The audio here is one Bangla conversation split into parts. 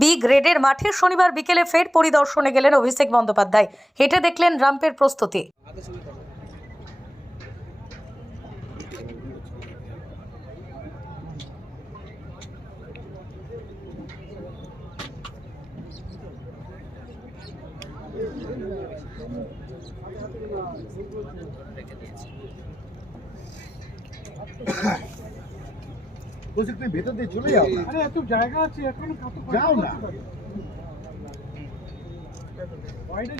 বি গ্রেডের মাঠে শনিবার বিকেলে ফের পরিদর্শনে গেলেন অভিষেক বন্দ্যোপাধ্যায়। হেঁটে দেখলেন রাম্পের প্রস্তুতি। বলছি তুমি ভেতর দিয়ে চলে যাও। আরে এত জায়গা আছে এখন কত যাও না। বাইরে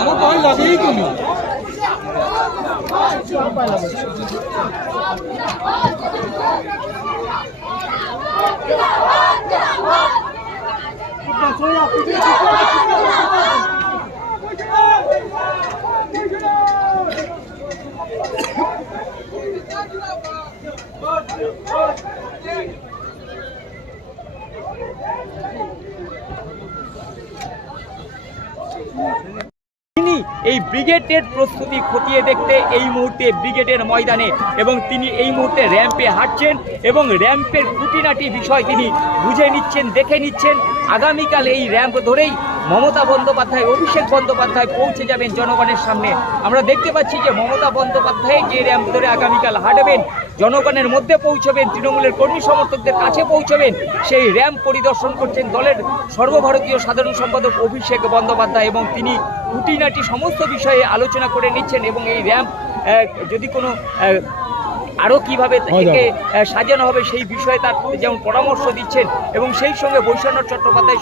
আমার পায়ে লাগেই তো নেই। তিনি এই ব্রিগেডের প্রস্তুতি খতিয়ে দেখতে এই মুহূর্তে ব্রিগেডের ময়দানে এবং তিনি এই মুহূর্তে র্যাম্পে হাঁটছেন এবং র্যাম্পের খুঁটিনাটি বিষয় তিনি বুঝে নিচ্ছেন, দেখে নিচ্ছেন। আগামীকাল এই র্যাম্প ধরেই মমতা বন্দ্যোপাধ্যায়, অভিষেক বন্দ্যোপাধ্যায় পৌঁছে যাবেন জনগণের সামনে। আমরা দেখতে পাচ্ছি যে মমতা বন্দ্যোপাধ্যায় যে র্যাম্প ধরে আগামীকাল হাঁটবেন, জনগণের মধ্যে পৌঁছবেন, তৃণমূলের কর্মী সমর্থকদের কাছে পৌঁছবেন, সেই র্যাম্প পরিদর্শন করছেন দলের সর্বভারতীয় সাধারণ সম্পাদক অভিষেক বন্দ্যোপাধ্যায় এবং তিনি খুঁটিনাটি সমস্ত বিষয়ে আলোচনা করে নিচ্ছেন এবং এই র্যাম্প যদি কোনো আরও কীভাবে একে সাজানো হবে সেই বিষয়ে তার যেমন পরামর্শ দিচ্ছেন এবং সেই সঙ্গে বৈষ্ণব চট্টোপাধ্যায়